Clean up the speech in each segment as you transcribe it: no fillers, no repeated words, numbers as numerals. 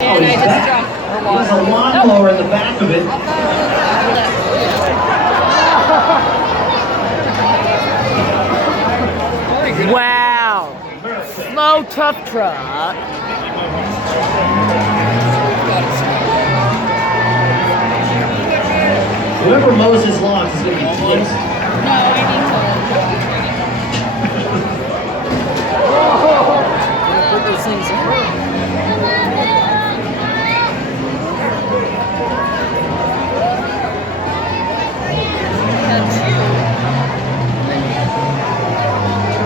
And I just jumped. There's a lawnmower in the back of it. Wow. Slow Tuff truck. Whoever mows his lawns is going to be pissed. No, I need to put those things in.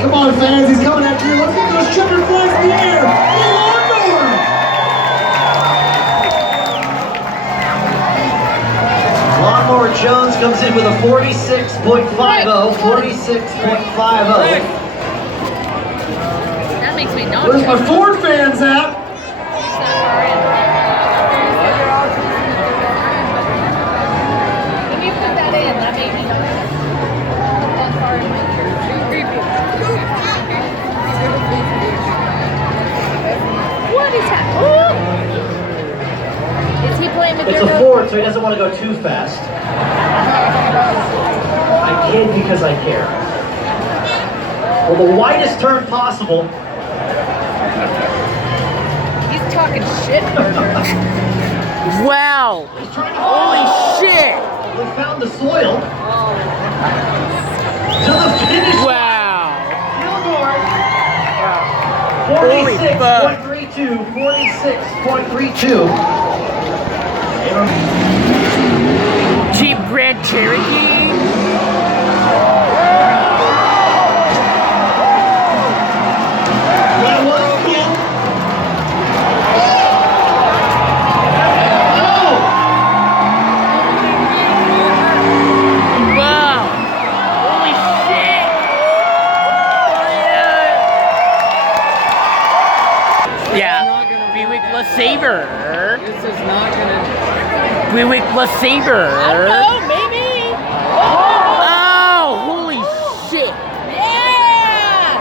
Come on, fans, he's coming after you. Let's get those checkered flags in the air. Lawnmower Jones comes in with a 46.50. 46.50. That makes me not. Where's my Ford fans at? When you put that in, that made me not. That far in my ear. What is happening? Is he playing with It's your a Ford, so he doesn't want to go too fast. I kid because I care. Well, the widest turn possible. He's talking shit, Burger. Wow. Holy shit. We found the soil. To the finish. Wow. Holy 46.32. 46.32. Jeep Grand Cherokee. Saber. This is not gonna. Buick LeSabre. I don't know, maybe. Oh, holy shit. Yeah!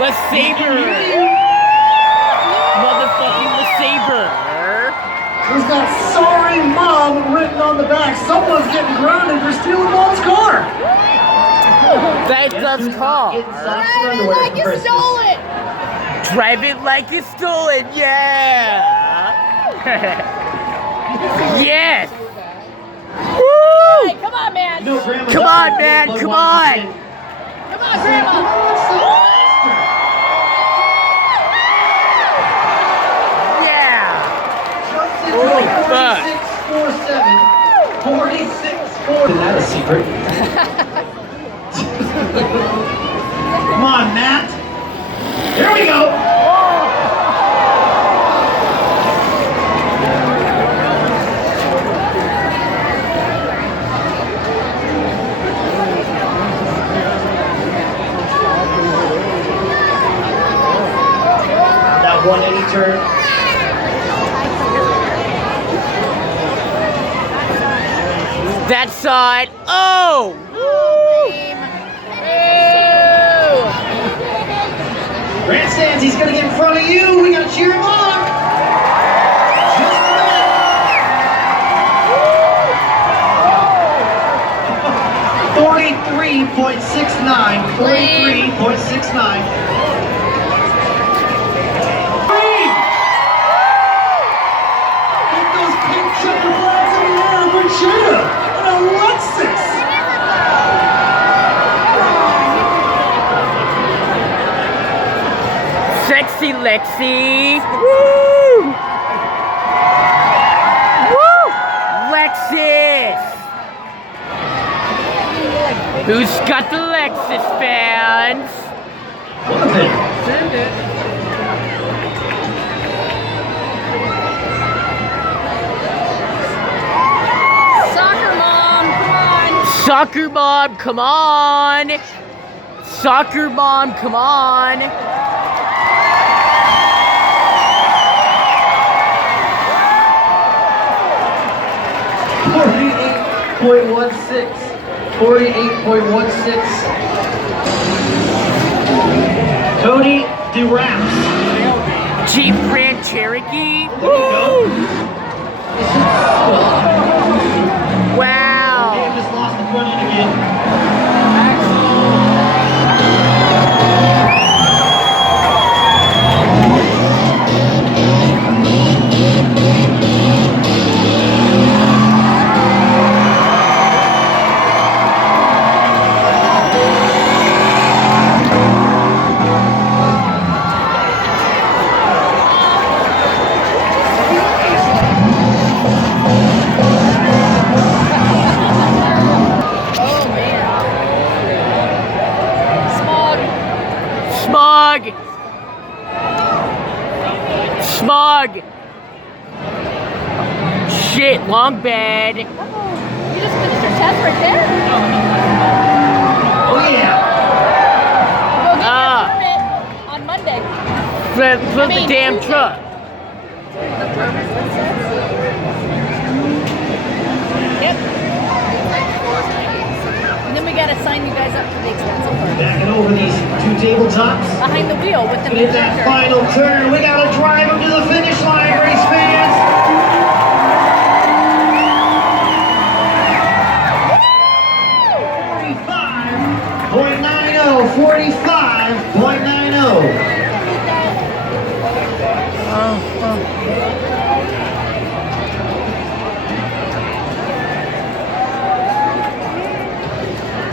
LeSabre. Motherfucking LeSabre. Who's got sorry mom written on the back? Someone's getting grounded for stealing mom's car. That's Tuff's car. Like you stole it. Drive it like you stole it, yeah! Yes! Woo! Hey, come on, man! No, come on, man! Come on! Come on, Grandma! Yeah! Holy fuck! 46.47. Isn't that a secret? Come on, Matt! Here we go! That 180 turn. That side. Oh! Grandstands, he's gonna get in front of you. We gotta cheer him on. Just a minute. 43.69. 43.69. Get those pink checker flags in the air for Cheetah and Alexis. Sexy Lexi. Woo! Woo! Lexus. Who's got the Lexus fans? One thing. Send it. Soccer mom, come on! Soccer mom, come on! Soccer mom, come on! 48.16. 48.16. Cody DeRaps. Jeep Grand Cherokee. There you go. Wow. Dave just lost the front end again. Oh man. Smog. Smog. Shit, long bed. You just finished your test right there? Oh yeah. Go get Ah. your permit on Monday. Flip the damn Tuesday. truck. Yep. And then we gotta sign you guys up for the expensive part. Backing over these two tabletops. Behind the wheel with the Hit that instructor. final turn. We gotta drive him to the finish line, race fans.